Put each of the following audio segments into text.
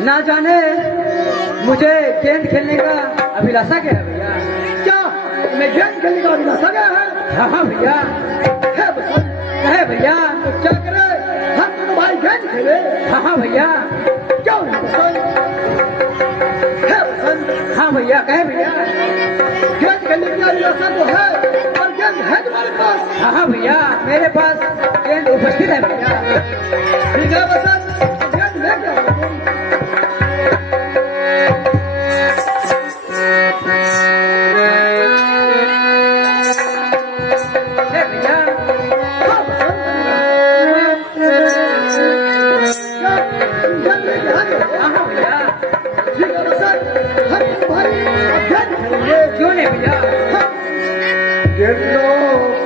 ना जाने मुझे गेंद खेलने का अभिलाषा क्या है भैया? क्या मैं गेंद खेलने का अभिलाषा क्या है? हाँ हाँ भैया, है बसंत, कहे भैया। तो क्या करे, हम दोनों भाई गेंद खेले। हाँ हाँ भैया, क्यों नहीं बसंत? है बसंत, हाँ भैया, कहे भैया। गेंद खेलने की अभिलाषा तो है, और गेंद है तुम्हारे पास? हाँ हाँ भैया, मेरे पास गेंद उपस्थित है भैया। ठीक है बसंत, गेंद लेके आओ तुम। है भैया, हाँ बसंत, क्या तुम गेंद लेके आ गए? हाँ हाँ भैया, ठीक है बसंत, हम दोनों भाई अब गेंद खेलेंगे। क्यों नहीं भैया? खेलो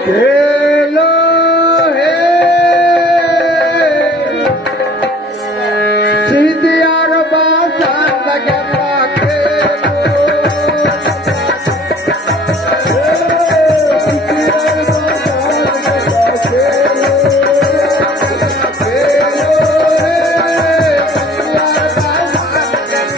खेलो हे सीधियार बासा लगता खेलो सीधियार बासा लगता खेलो खेलो हे सीधियार बासा लगता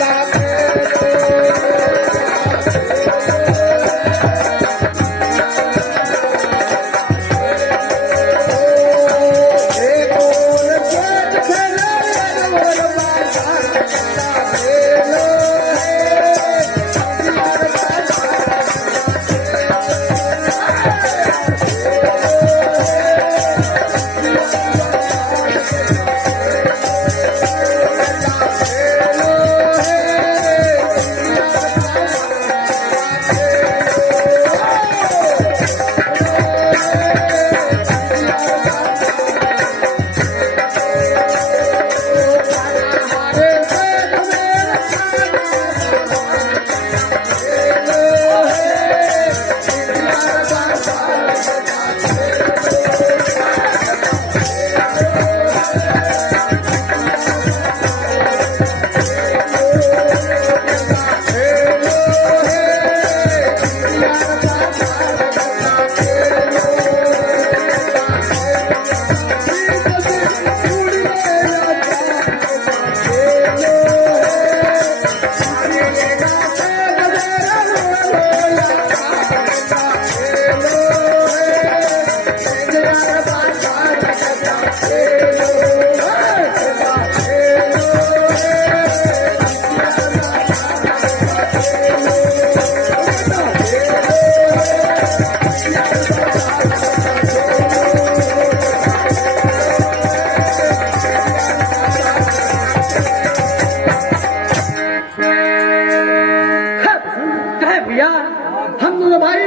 हम दोनों भाई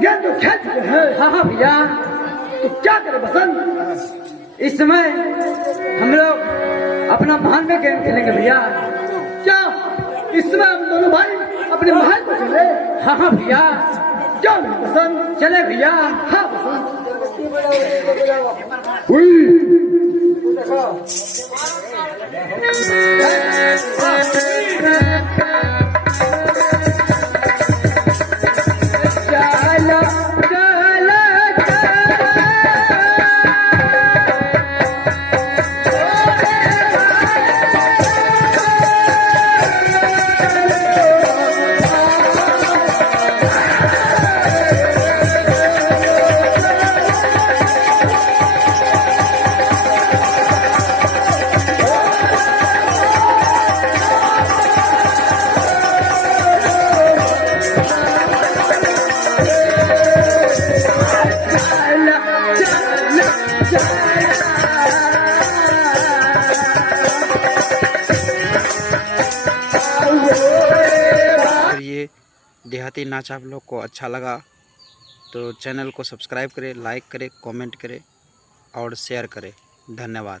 गेंद तो खेल चुके हैं। हाँ हाँ भैया, तो क्या करे बसंत? इस समय हम लोग अपना भान में गेम खेलेंगे भैया। क्या इस समय हम दोनों भाई अपने महल को चले? हाँ हाँ भैया, क्या नहीं बसंत? चले भैया। हाँ बसंत। चलो चलो अगर ये देहाती नाच आप लोग को अच्छा लगा तो चैनल को सब्सक्राइब करें, लाइक करें, कमेंट करें और शेयर करें। धन्यवाद।